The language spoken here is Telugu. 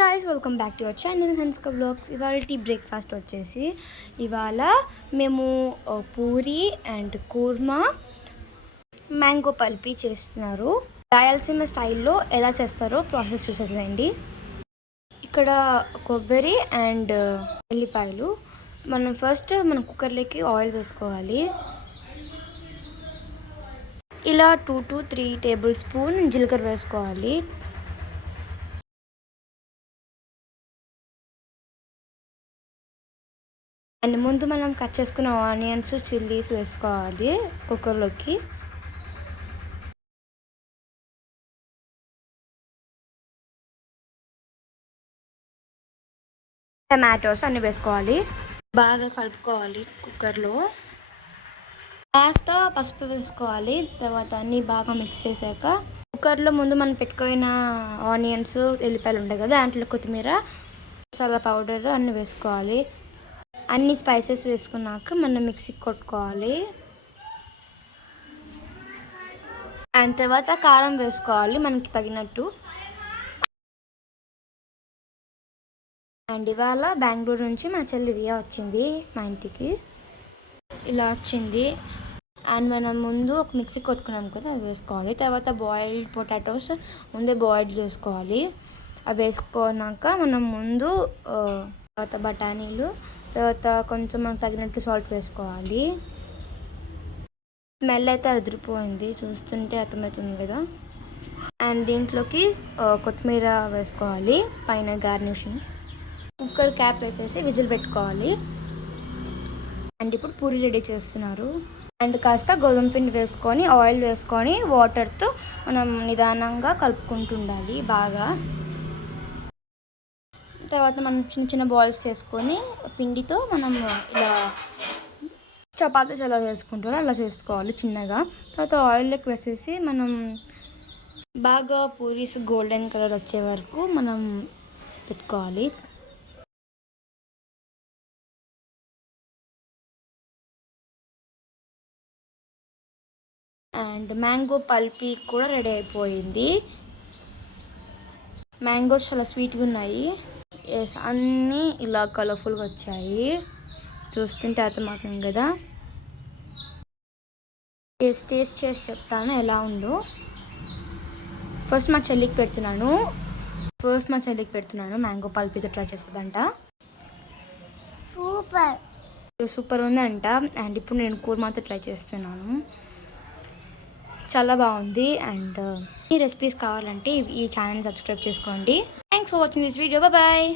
Guys, welcome back to your channel Hanska vlogs. ఇవాళ బ్రేక్ఫాస్ట్ వచ్చేసి ఇవాళ మేము puri and kurma mango pulpy చేస్తున్నారు. రాయలసీమ స్టైల్లో ఎలా చేస్తారో ప్రాసెస్ చూసేదండి. ఇక్కడ కొబ్బరి అండ్ ఎల్లిపాయలు మనం కుక్కర్లోకి ఆయిల్ వేసుకోవాలి. ఇలా 2 to 3 టేబుల్ స్పూన్ జీలకర్ర వేసుకోవాలి. అండ్ ముందు మనం కట్ చేసుకున్న ఆనియన్స్, చిల్లీస్ వేసుకోవాలి కుక్కర్లోకి. టమాటోస్ అన్నీ వేసుకోవాలి. బాగా కలుపుకోవాలి కుక్కర్లో. కాస్త పసుపు వేసుకోవాలి. తర్వాత అన్నీ బాగా మిక్స్ చేశాక కుక్కర్లో ముందు మనం పెట్టుకున్న ఆనియన్స్, ఎల్లిపాయలు ఉంటాయి కదా, దాంట్లో కొత్తిమీర, మసాలా పౌడర్ అన్నీ వేసుకోవాలి. అన్ని స్పైసెస్ వేసుకున్నాక మనం మిక్సీకి కొట్టుకోవాలి. అండ్ తర్వాత కారం వేసుకోవాలి మనకి తగినట్టు. అండ్ ఇవాళ బెంగళూరు నుంచి మా చెల్లి రియా వచ్చింది మా ఇంటికి. ఇలా వచ్చింది. అండ్ మనం ముందు ఒక మిక్సీ కొట్టుకున్నాం కదా, అది వేసుకోవాలి. తర్వాత బాయిల్డ్ పొటాటోస్ ముందే బాయిల్ చేసుకోవాలి. అవి వేసుకున్నాక మనం ముందు తర్వాత బఠానీలు, తర్వాత కొంచెం మనకు తగినట్టు సాల్ట్ వేసుకోవాలి. స్మెల్ అయితే అదిరిపోయింది, చూస్తుంటే అర్థమవుతుంది కదా. అండ్ దీంట్లోకి కొత్తిమీర వేసుకోవాలి పైన గార్నిషింగ్. కుక్కర్ క్యాప్ వేసేసి విజిల్ పెట్టుకోవాలి. అండ్ ఇప్పుడు పూరి రెడీ చేస్తున్నారు. అండ్ కాస్త గోధుమ పిండి వేసుకొని ఆయిల్ వేసుకొని వాటర్తో మనం నిదానంగా కలుపుకుంటూ ఉండాలి బాగా. తర్వాత మనం చిన్న చిన్న బాల్స్ చేసుకొని పిండితో మనం ఇలా చపాతీస్ ఎలా చేసుకుంటారో అలా చేసుకోవాలి చిన్నగా. తర్వాత ఆయిల్లోకి వేసేసి మనం బాగా పూరీస్ గోల్డెన్ కలర్ వచ్చే వరకు మనం పెట్టుకోవాలి. అండ్ మ్యాంగో పల్పి కూడా రెడీ అయిపోయింది. మ్యాంగోస్ చాలా స్వీట్గా ఉన్నాయి. ఎస్, అన్నీ ఇలా కలర్ఫుల్గా వచ్చాయి, చూస్తుంటే అర్థమవుతుంది కదా. టేస్ట్ చేసి చెప్తాను ఎలా ఉందో. ఫస్ట్ మా చెల్లికి పెడుతున్నాను మ్యాంగో పల్పితో ట్రై చేస్తుందంట. సూపర్ ఉందంట. అండ్ ఇప్పుడు నేను కూర్మాతో ట్రై చేస్తున్నాను, చాలా బాగుంది. అండ్ ఈ రెసిపీస్ కావాలంటే ఈ ఛానల్ సబ్స్క్రైబ్ చేసుకోండి. Thanks for watching this video. Bye.